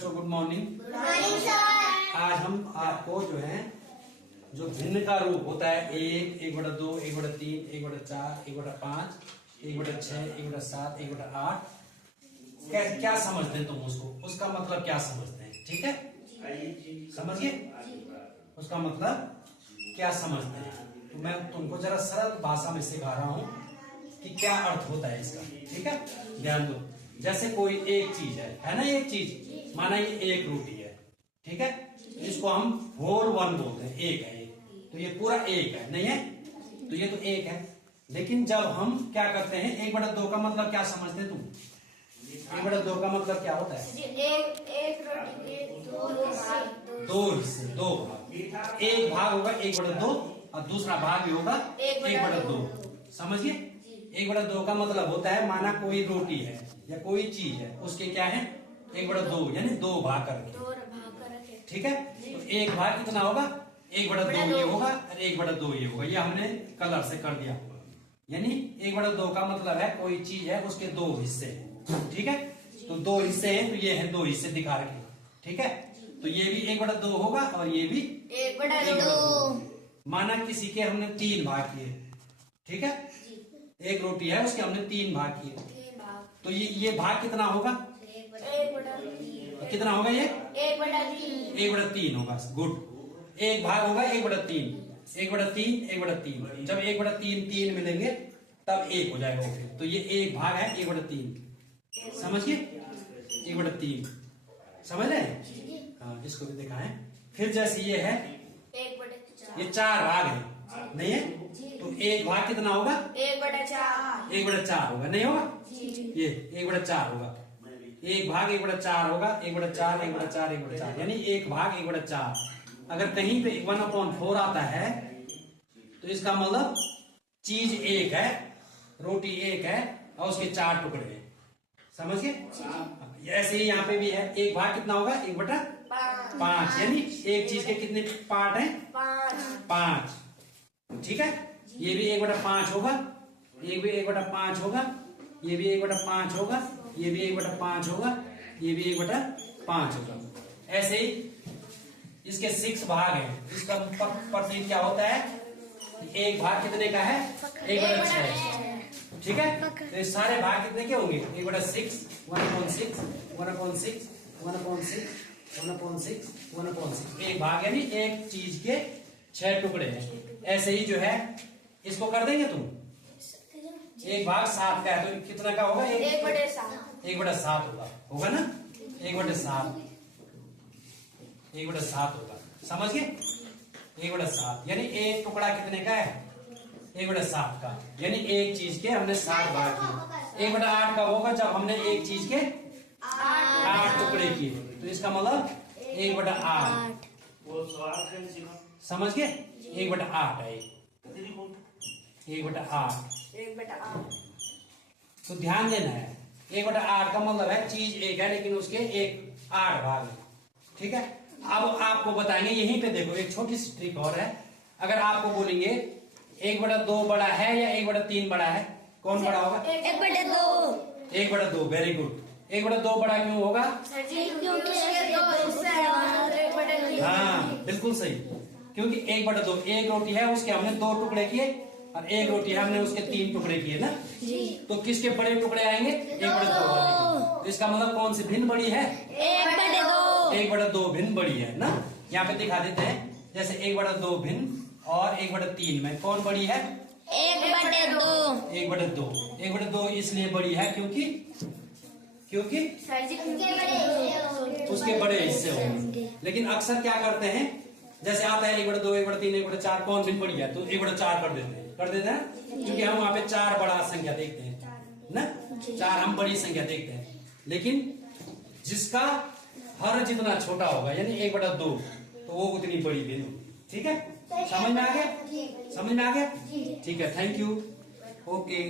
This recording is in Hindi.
बच्चों, good morning. Good morning sir. आज हम आपको जो है जो भिन्न का रूप होता है 1, 1/2, 1/3, 1/4, 1/5, 1/6, 1/7, 1/8, क्या समझते हैं तुम उसको, उसका मतलब क्या समझते हैं? ठीक है, समझिए उसका मतलब क्या समझते हैं। तो मैं तुमको जरा सरल भाषा में सिखा रहा हूं कि क्या अर्थ होता है इसका। ठीक है, ध्यान दो। जैसे कोई एक चीज है ना, एक चीज माना ये एक रोटी है, ठीक है, इसको हम होल वन बोलते हैं, एक है ये, तो ये पूरा एक है, नहीं है, तो ये तो एक है। लेकिन जब हम क्या करते हैं 1/2 का मतलब क्या समझते हैं तुम? 1/2 का मतलब क्या होता है? एक रोटी के दो हिस्से, दो भाग। एक भाग होगा 1/2 और दूसरा भाग भी होगा 1/2। समझिए, 1/2 का मतलब होता है माना कोई रोटी है या कोई चीज है, उसके क्या है 1/2, यानी दो भाग करके। ठीक है, तो एक भाग कितना होगा 1/2 ये होगा और 1/2 ये होगा। ये हमने कलर से कर दिया, यानी 1/2 का मतलब है कोई चीज है उसके दो हिस्से। ठीक है, तो दो हिस्से हैं, तो ये है दो हिस्से दिखा रखे। ठीक है, तो ये भी 1/2 होगा और ये भी 1/2। माना किसी के हमने 3 भाग किए, ठीक है, एक रोटी है उसके हमने 3 भाग किए, तो ये भाग कितना होगा? कितना होगा ये? 1/3 होगा। गुड, एक भाग होगा 1/3, 1/3, 1/3। जब 1/3 3 मिलेंगे तब एक हो जाएगा वो, तो ये एक भाग है 1/3। समझिए, 1/3 समझ रहे हैं? हाँ, इसको भी दिखाएं। फिर जैसे ये है ये 4 भाग है, नहीं है, तो एक भाग कितना होगा? 1/4 होगा, नहीं होगा, ये 1/4 होगा। एक भाग 1/4 होगा, 1/4, 1/4, 1/4, यानी एक भाग 1/4। अगर कहीं पे 1/4 आता है तो इसका मतलब चीज एक है, रोटी एक है और उसके 4 टुकड़े हैं। समझिए, ऐसे ही यहाँ पे भी है, एक भाग कितना होगा 1/5, यानी एक चीज के कितने पार्ट हैं? 5। ठीक है, ये भी 1/5 होगा, ये भी 1/5 होगा, ये भी 1/5 होगा, ये भी 1/5 होगा, ये भी 1/5 होगा। ऐसे ही इसके 6 भाग हैं। इसका प्रतीक क्या होता है? एक भाग कितने का है? 1/6। ठीक है, तो ये सारे भाग कितने के होंगे? 1/6, 1/6, 1/6, 1/6, 1/6, 1/6। एक भाग यानी एक चीज के 6 टुकड़े हैं। ऐसे ही जो है इसको कर देंगे तुम, एक भाग 7 का है तो कितना का होगा? 1/7 होगा ना, 1/7, 1/7 होगा। समझ गए? 1/7 यानी एक टुकड़ा कितने का है? 1/7 का, यानी एक चीज के हमने 7 भाग किए। 1/8 का होगा जब हमने एक चीज के 8 टुकड़े किए, तो इसका मतलब 1/8। समझ गए? 1/8 है, 1/8। तो ध्यान देना है, 1/8 का मतलब है चीज एक है लेकिन उसके 8 भाग है। ठीक है, अब आपको बताएंगे, यहीं पे देखो एक छोटी सी ट्रिक और है। अगर आपको बोलेंगे 1/2 बड़ा है या 1/3 बड़ा है, कौन बड़ा होगा? 1/2। Very good. 1/2 बड़ा क्यों होगा? हाँ, बिल्कुल सही, क्योंकि 1/2 एक रोटी है उसके हमने 2 टुकड़े किए और एक रोटी है हमने उसके 3 टुकड़े किए ना, तो किसके बड़े टुकड़े आएंगे? 1/2 वाले। तो इसका मतलब कौन सी भिन्न बड़ी है? 1/2 भिन्न बड़ी है ना। यहाँ पे दिखा देते हैं, जैसे 1/2 भिन्न और 1/3 में कौन बड़ी है? 1/2। 1/2 इसलिए बड़ी है क्योंकि उसके बड़े हिस्से होंगे। लेकिन अक्सर क्या करते हैं, जैसे आता है 1/2, 1/3, 1/4, कौन भिन्न बड़ी है तो 1/4 कर देते हैं, क्योंकि हम वहां पे 4 बड़ा संख्या देखते हैं ना, 4 हम बड़ी संख्या देखते हैं। लेकिन जिसका हर जितना छोटा होगा यानी 1/2, तो वो उतनी बड़ी भिन्न होगी। ठीक है, समझ में आ गया? समझ में आ गया? ठीक है, थैंक यू, ओके।